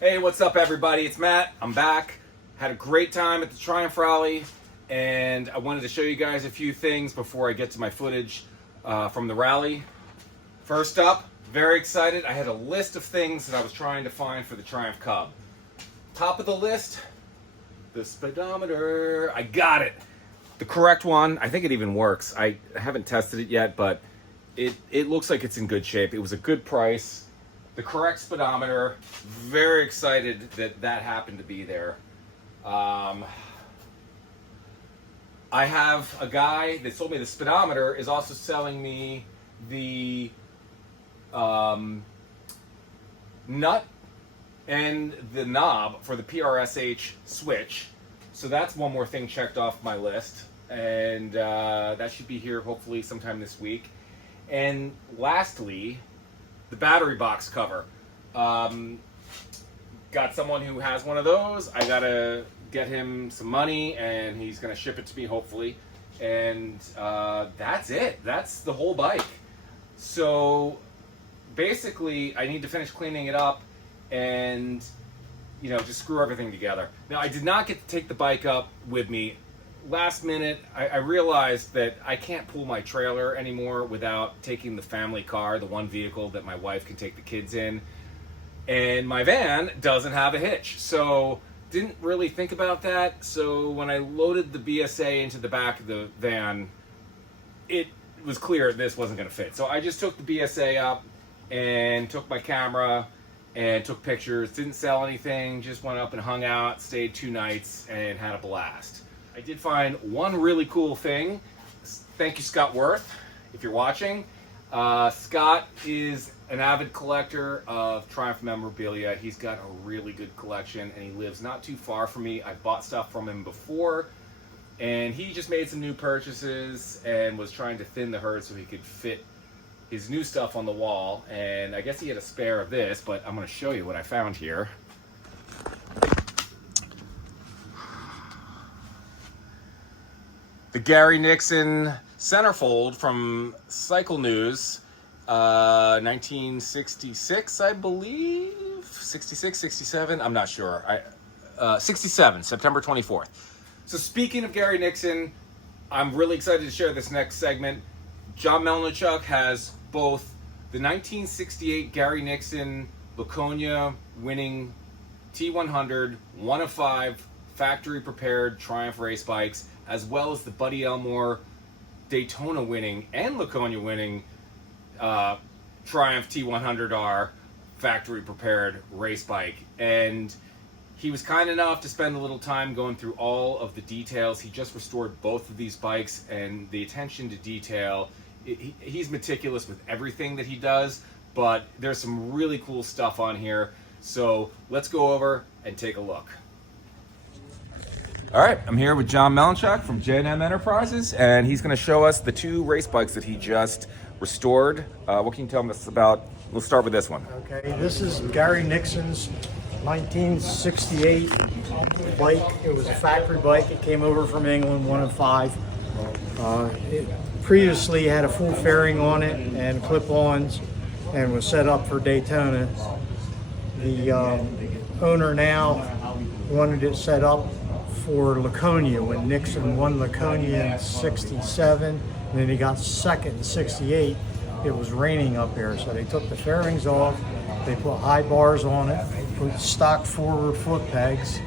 Hey, what's up everybody? It's Matt. I'm back. Had a great time at the Triumph Rally, and I wanted to show you guys a few things before I get to my footage from the rally. First up, very excited. I had a list of things that I was trying to find for the Triumph Cub. Top of the list, the speedometer. I got it. The correct one. I think it even works. I haven't tested it yet, but it looks like it's in good shape. It was a good price. The correct speedometer. Very excited that that happened to be there. I have a guy that sold me the speedometer is also selling me the nut and the knob for the PRSH switch. So that's one more thing checked off my list, and that should be here hopefully sometime this week. And lastly, the battery box cover. Got someone who has one of those. I gotta get him some money and he's gonna ship it to me hopefully. And that's it. That's the whole bike. So basically I need to finish cleaning it up and just screw everything together. Now I did not get to take the bike up with me. Last minute, I realized that I can't pull my trailer anymore without taking the family car, the one vehicle that my wife can take the kids in. And my van doesn't have a hitch. So didn't really think about that. So when I loaded the BSA into the back of the van, it was clear this wasn't going to fit. So I just took the BSA up and took my camera and took pictures. Didn't sell anything, just went up and hung out, stayed 2 nights and had a blast. I did find one really cool thing. Thank you, Scott Worth, if you're watching. Scott is an avid collector of Triumph memorabilia. He's got a really good collection, and he lives not too far from me. I bought stuff from him before, and he just made some new purchases and was trying to thin the herd so he could fit his new stuff on the wall. And I guess he had a spare of this, but I'm going to show you what I found here. The Gary Nixon centerfold from Cycle News, 1966, I believe, 66, 67, I'm not sure. 67, September 24th. So speaking of Gary Nixon, I'm really excited to share this next segment. John Melniczuck has both the 1968 Gary Nixon Laconia winning T100, 1 of 5 factory prepared Triumph race bikes, as well as the Buddy Elmore Daytona winning and Laconia winning Triumph T100R factory prepared race bike. And he was kind enough to spend a little time going through all of the details. He just restored both of these bikes, and the attention to detail, he's meticulous with everything that he does, but there's some really cool stuff on here. So let's go over and take a look. All right, I'm here with John Melniczuck from J&M Enterprises, and he's going to show us the 2 race bikes that he just restored. What can you tell us about? We'll start with this one. Okay, this is Gary Nixon's 1968 bike. It was a factory bike. It came over from England, 1 of 5. It previously had a full fairing on it and clip-ons, and was set up for Daytona. The owner now wanted it set up for Laconia when Nixon won Laconia in 67, and then he got second in 68. It was raining up here, so they took the fairings off, they put high bars on it, put stock forward foot pegs,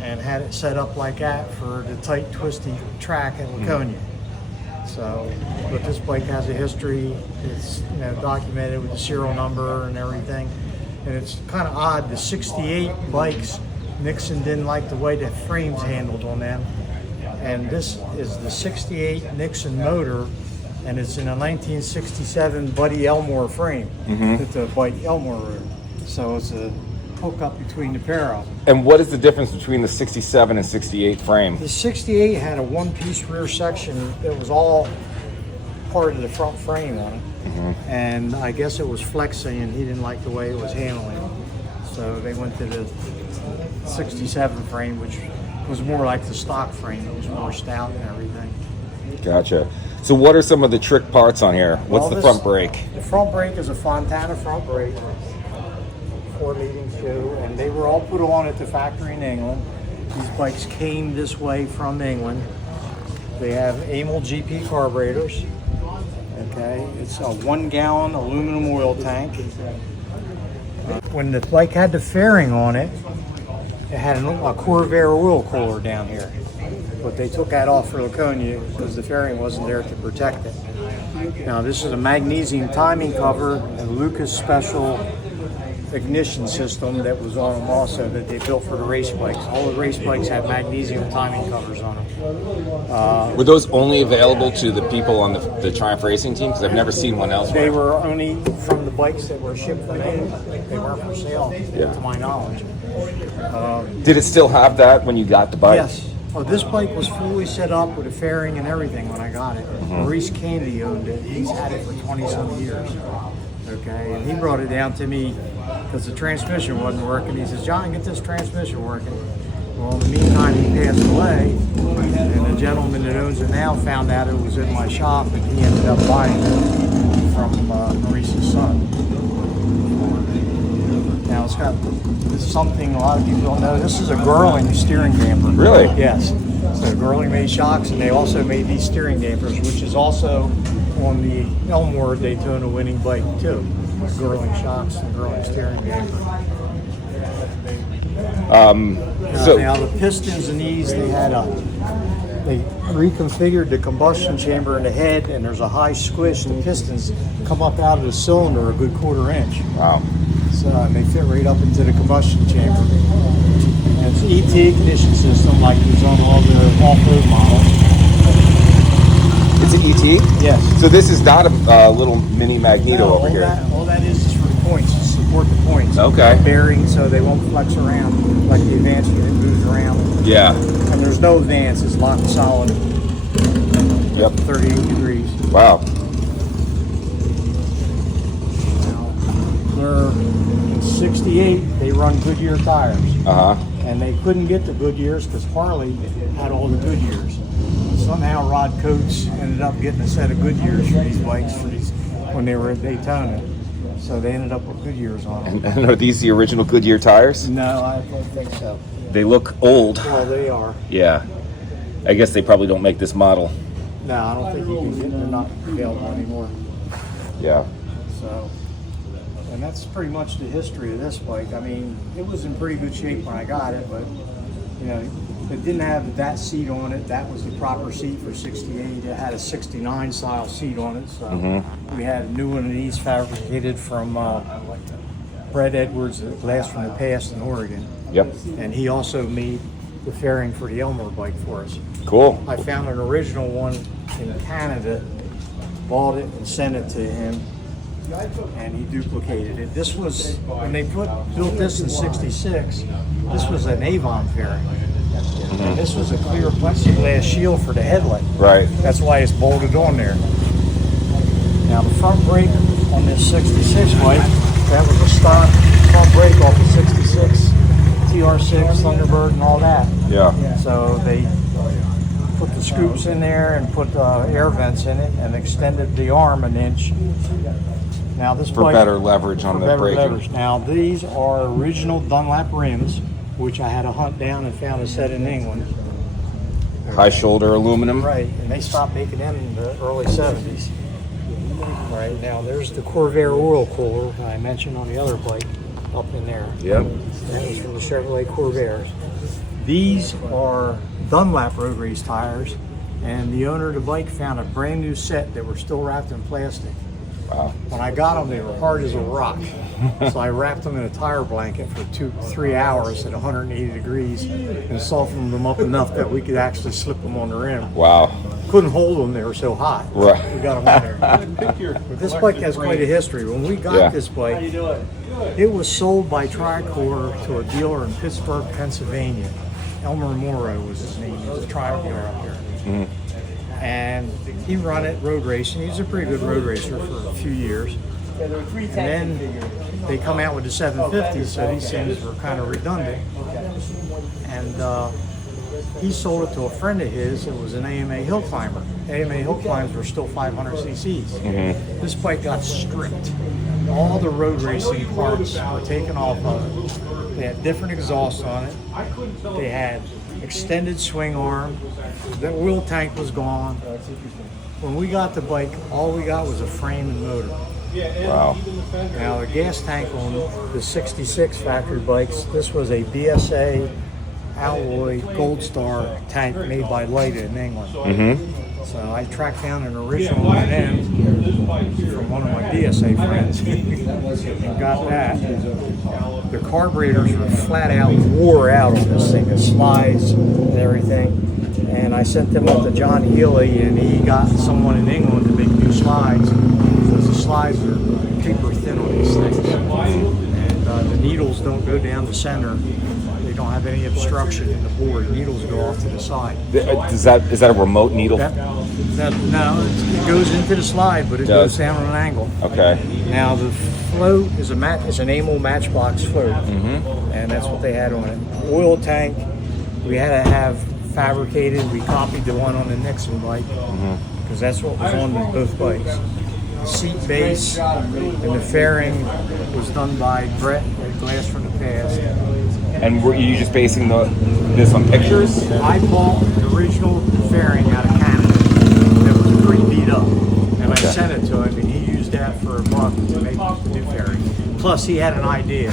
and had it set up like that for the tight, twisty track at Laconia. So, but this bike has a history. It's documented with the serial number and everything, and it's kind of odd. The 68 bikes, Nixon didn't like the way the frames handled on them, and this is the 68 Nixon motor, and it's in a 1967 Buddy Elmore frame that the Buddy Elmore wrote. So it's a hookup between the pair of them. And what is the difference between the 67 and 68 frame? The 68 had a one-piece rear section that was all part of the front frame on it, and I guess it was flexing, and he didn't like the way it was handling. So they went to the 67 frame, which was more like the stock frame. It was more stout and everything. Gotcha. So what are some of the trick parts on here? What's the front brake? The front brake is a Fontana front brake, 4 meetings too, and they were all put on at the factory in England. These bikes came this way from England. They have Amel GP carburetors. Okay, it's a 1-gallon aluminum oil tank. When the bike had the fairing on it, it had a Corvair oil cooler down here. But they took that off for Laconia because the fairing wasn't there to protect it. Now this is a magnesium timing cover and Lucas special ignition system that was on them also that they built for the race bikes. All the race bikes have magnesium timing covers on them. Were those only available to the people on the Triumph Racing team? Because I've never seen one elsewhere. They were only from the bikes that were shipped from England. They weren't for sale, to my knowledge. Did it still have that when you got the bike? Yes. Oh, this bike was fully set up with a fairing and everything when I got it. Maurice Candy owned it. He's had it for 20-some years. Okay, and he brought it down to me because the transmission wasn't working. He says, "John, get this transmission working." Well, in the meantime, he passed away, and the gentleman that owns it now found out it was in my shop, and he ended up buying it from Maurice's son. Now it's got something a lot of people don't know. This is a Girling steering damper. Really? Yes. So Girling made shocks, and they also made these steering dampers, which is also on the Elmore Daytona winning bike too. Girling shocks and Girling steering damper. Now the pistons in these, they reconfigured the combustion chamber in the head, and there's a high squish, and the pistons come up out of the cylinder a good 1/4 inch. Wow. So and they fit right up into the combustion chamber. And it's an ET ignition system like it's on all the off-road models. It's an ET? Yes. So this is not a little mini magneto over here. All that is for the points, to support the points. Okay. Bearing so they won't flex around like the advance unit moves around. Yeah. And there's no advance, it's locked solid. Yep. 38 degrees. Wow. Now, in 68, they run Goodyear tires. Uh-huh. And they couldn't get the Goodyears because Harley had all the Goodyears. Somehow Rod Coates ended up getting a set of Goodyears for these bikes when they were at Daytona. So they ended up with Goodyears on them. And are these the original Goodyear tires? No, I don't think so. They look old. Well, they are. Yeah. I guess they probably don't make this model. No, I don't think you can get them. They're not available anymore. Yeah. So, and that's pretty much the history of this bike. I mean, it was in pretty good shape when I got it, but you know, it didn't have that seat on it. That was the proper seat for 68. It had a 69 style seat on it. So we had a new one of these fabricated from Brett Edwards, a blast from the past in Oregon. Yep. And he also made the fairing for the Elmore bike for us. Cool. I found an original one in Canada, bought it and sent it to him, and he duplicated it. This was, when they built this in 66, this was an Avon fairing. And this was a clear plexiglass shield for the headlight. Right. That's why it's bolted on there. Now the front brake on this 66 bike, that was a stock front brake off the 66 TR6, Thunderbird and all that. Yeah. So they put the scoops in there and put air vents in it and extended the arm an inch. Now this For bike, better leverage on the braking. leverage. Now these are original Dunlap rims, which I had to hunt down and found a set in England. High shoulder aluminum. Right, and they stopped making them in the early 70s. Right, now there's the Corvair oil cooler I mentioned on the other bike up in there. Yep. That was from the Chevrolet Corvairs. These are Dunlap road race tires, and the owner of the bike found a brand new set that were still wrapped in plastic. Wow. When I got them, they were hard as a rock. So I wrapped them in a tire blanket for 2-3 hours at 180 degrees and softened them up enough that we could actually slip them on the rim. Wow. Couldn't hold them, they were so hot. Right. We got them in there. But this bike has quite a history. When we got this bike, it was sold by Tricor to a dealer in Pittsburgh, Pennsylvania. Elmer Morrow was his name. He was a Triumph dealer up there. And he run it road racing. He was a pretty good road racer for a few years. And then they come out with the 750s, so these things were kind of redundant. And He sold it to a friend of his. It was an AMA hill climber. AMA hill climbers were still 500 cc's. This bike got stripped. All the road racing parts were taken off of it. They had different exhausts on it. They had extended swing arm. The wheel tank was gone. When we got the bike, all we got was a frame and motor. Wow. Now the gas tank on the 66 factory bikes, this was a BSA alloy Gold Star tank made by Lyda in England. So I tracked down an original one of them from one of my BSA friends and got that. The carburetors were flat out wore out on this thing, the slides and everything. And I sent them up to John Healy, and he got someone in England to make new slides, because the slides are paper thin on these things. And the needles don't go down the center. They don't have any obstruction in the board. Needles go off to the side. Is that a remote needle? No, it goes into the slide, but it goes down on an angle. Okay. Now the float is an Amel Matchbox float, and that's what they had on it. Oil tank, we had to have fabricated. We copied the one on the Nixon bike, because that's what was on both bikes. The seat base and the fairing was done by Brett at Glass from the Past. And were you just basing this on pictures? I bought the original fairing out of Canada that was pretty beat up, and I sent it to him, and he used that for $1 to make the new fairing. Plus, he had an idea.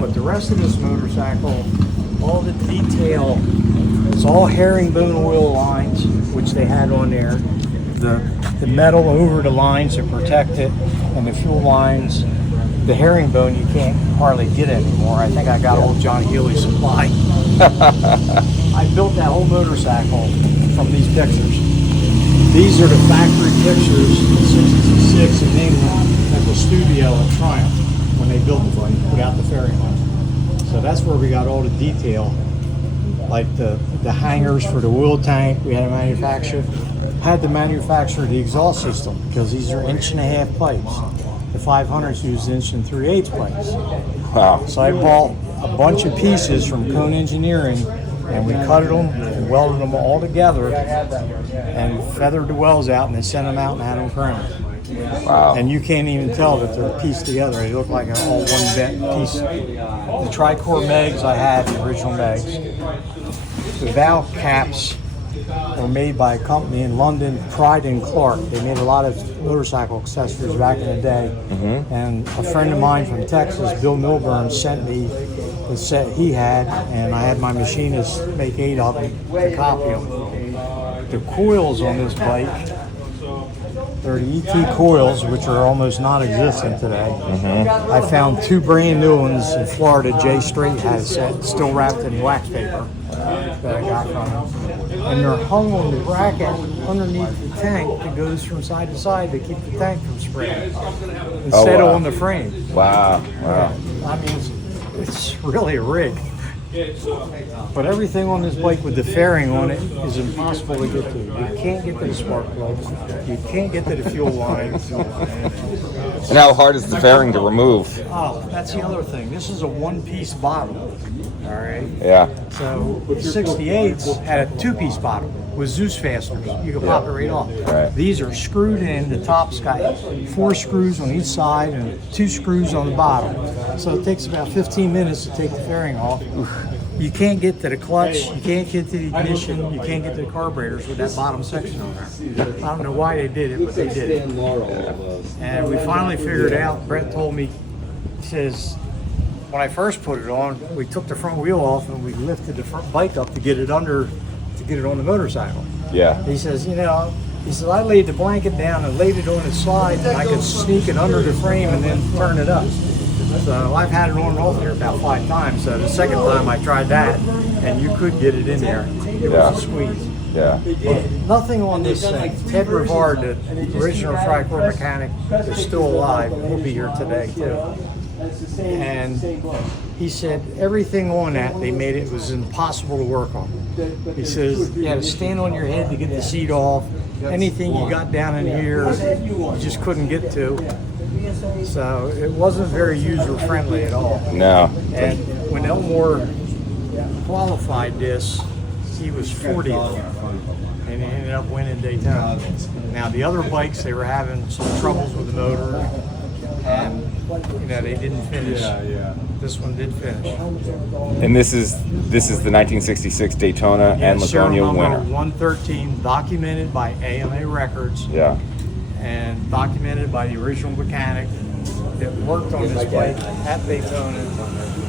But the rest of this motorcycle, all the detail, it's all herringbone oil lines, which they had on there. The metal over the lines to protect it, and the fuel lines. The herringbone you can't hardly get anymore. I think I got old John Healy supply. I built that whole motorcycle from these pictures. These are the factory pictures in '66 in England at the studio at Triumph when they built the bike without the fairing on. So that's where we got all the detail, like the hangers for the wheel tank. We had to manufacture the exhaust system, because these are 1.5 inch pipes. The 500s use 1 3/8 pipes. Wow. So I bought a bunch of pieces from Cone Engineering, and we cut them and welded them all together and feathered the wells out, and then sent them out and had them crowned. Wow. And you can't even tell that they're pieced together. They look like an all one bent piece. The tricore megs I had, the original megs. The valve caps were made by a company in London, Pride and Clark. They made a lot of motorcycle accessories back in the day. And a friend of mine from Texas, Bill Milburn, sent me the set he had, and I had my machinist make 8 of them to copy them. The coils on this bike, they're the ET coils, which are almost non-existent today. I found 2 brand new ones in Florida. Jay Strait had a set, still wrapped in wax paper, that I got from him. And they're hung on the bracket underneath the tank that goes from side to side to keep the tank from spraying, instead of on the frame. Wow. I mean, it's really a rig. But everything on this bike with the fairing on it is impossible to get to. You can't get to the spark plugs. You can't get to the fuel lines. And how hard is the fairing to remove? Oh, that's the other thing. This is a one-piece bottle. All right. Yeah. So 68s had a 2-piece bottle with Zeus fasteners. You can pop it right off. Right. These are screwed in. The top's got 4 screws on each side and 2 screws on the bottom. So it takes about 15 minutes to take the fairing off. You can't get to the clutch. You can't get to the ignition. You can't get to the carburetors with that bottom section on there. I don't know why they did it, but they did it. And we finally figured out. Brett told me, he says, when I first put it on, we took the front wheel off and we lifted the front bike up to get it on the motorcycle. Yeah. He says, I laid the blanket down and laid it on its slide, and I could sneak it under the frame and then turn it up. So I've had it on and off there about 5 times. So the second time I tried that, and you could get it in there. It was a squeeze. Yeah. Nothing on this thing. Ted Rivard, the original Tricore mechanic, is still alive. He'll be here today too. And he said everything on that they made it was impossible to work on. He says you had to stand on your head to get the seat off. Anything you got down in here, you just couldn't get to. So it wasn't very user friendly at all. No. And when Elmore qualified this, he was 40th, and he ended up winning Daytona. Now the other bikes, they were having some troubles with the motor, and they didn't finish. This one did finish. And this is the 1966 Daytona and Laconia serial number winner. 113, documented by AMA Records. Yeah. And documented by the original mechanic that worked on this bike at Daytona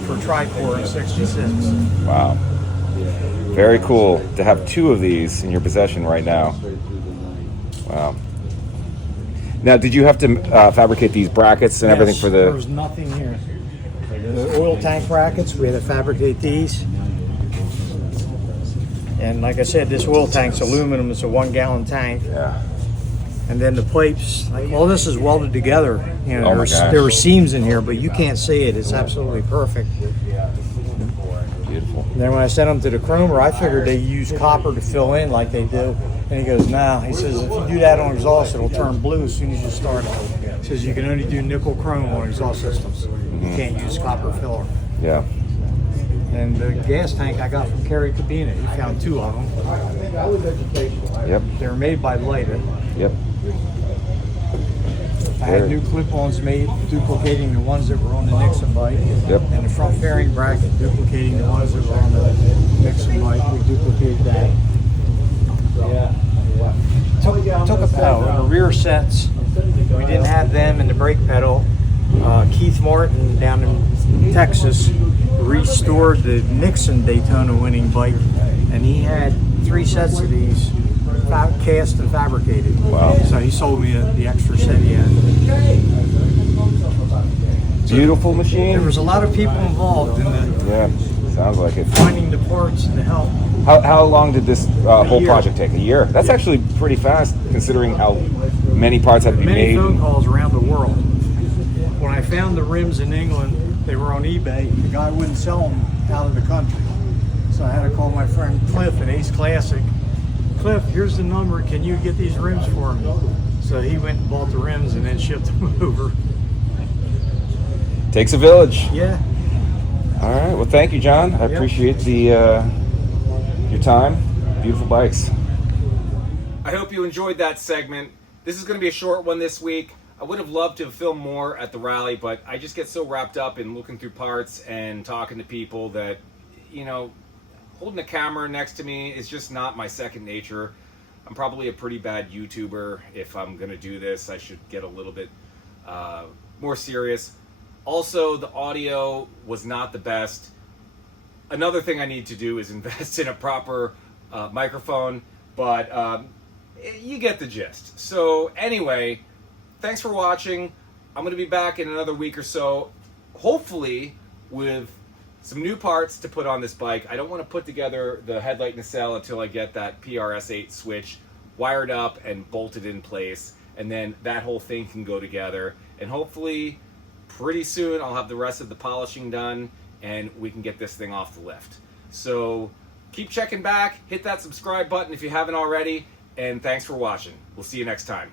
for Tricor in '66. Wow. Very cool to have two of these in your possession right now. Wow. Now, did you have to fabricate these brackets and everything for There the? was nothing here. The oil tank brackets, we had to fabricate these. And like I said, this oil tank's aluminum. It's a 1 gallon tank. Yeah. And then the pipes, all this is welded together. Oh my gosh. There were seams in here, but you can't see it. It's absolutely perfect. Beautiful. And then when I sent them to the chromer, I figured they use copper to fill in like they do. And he goes, no. He says, if you do that on exhaust, it'll turn blue as soon as you start it. He says you can only do nickel chrome on exhaust systems. You can't use copper filler. Yeah. And the gas tank I got from Kerry Cabina. He found 2 of them. Yep. They were made by Leyden. Yep. I had new clip-ons made, duplicating the ones that were on the Nixon bike. Yep. And the front fairing bracket, duplicating the ones that were on the Nixon bike. We duplicated that. Took a pedal. The rear sets, we didn't have them, and the brake pedal. Keith Martin down in Texas restored the Nixon Daytona winning bike, and he had 3 sets of these cast and fabricated. Wow. So he sold me the extra set he had. Beautiful machine. There was a lot of people involved in Yeah. Sounds like it. finding the parts and the help. How long did this whole year. project take? A year? That's actually pretty fast considering how many parts had to be Many made. phone calls around the world. When I found the rims in England, they were on eBay. The guy wouldn't sell them out of the country. So I had to call my friend Cliff at Ace Classic. Cliff, here's the number. Can you get these rims for me? So he went and bought the rims and then shipped them over. Takes a village. Yeah. All right. Well, thank you, John. I appreciate the your time. Beautiful bikes. I hope you enjoyed that segment. This is going to be a short one this week. I would have loved to have filmed more at the rally, but I just get so wrapped up in looking through parts and talking to people that, holding a camera next to me is just not my second nature. I'm probably a pretty bad YouTuber. If I'm going to do this, I should get a little bit more serious. Also, the audio was not the best. Another thing I need to do is invest in a proper microphone, but you get the gist. So anyway, thanks for watching. I'm going to be back in another week or so, hopefully with some new parts to put on this bike. I don't want to put together the headlight nacelle until I get that PRS8 switch wired up and bolted in place, and then that whole thing can go together. And hopefully pretty soon I'll have the rest of the polishing done and we can get this thing off the lift. So keep checking back, hit that subscribe button if you haven't already, and thanks for watching. We'll see you next time.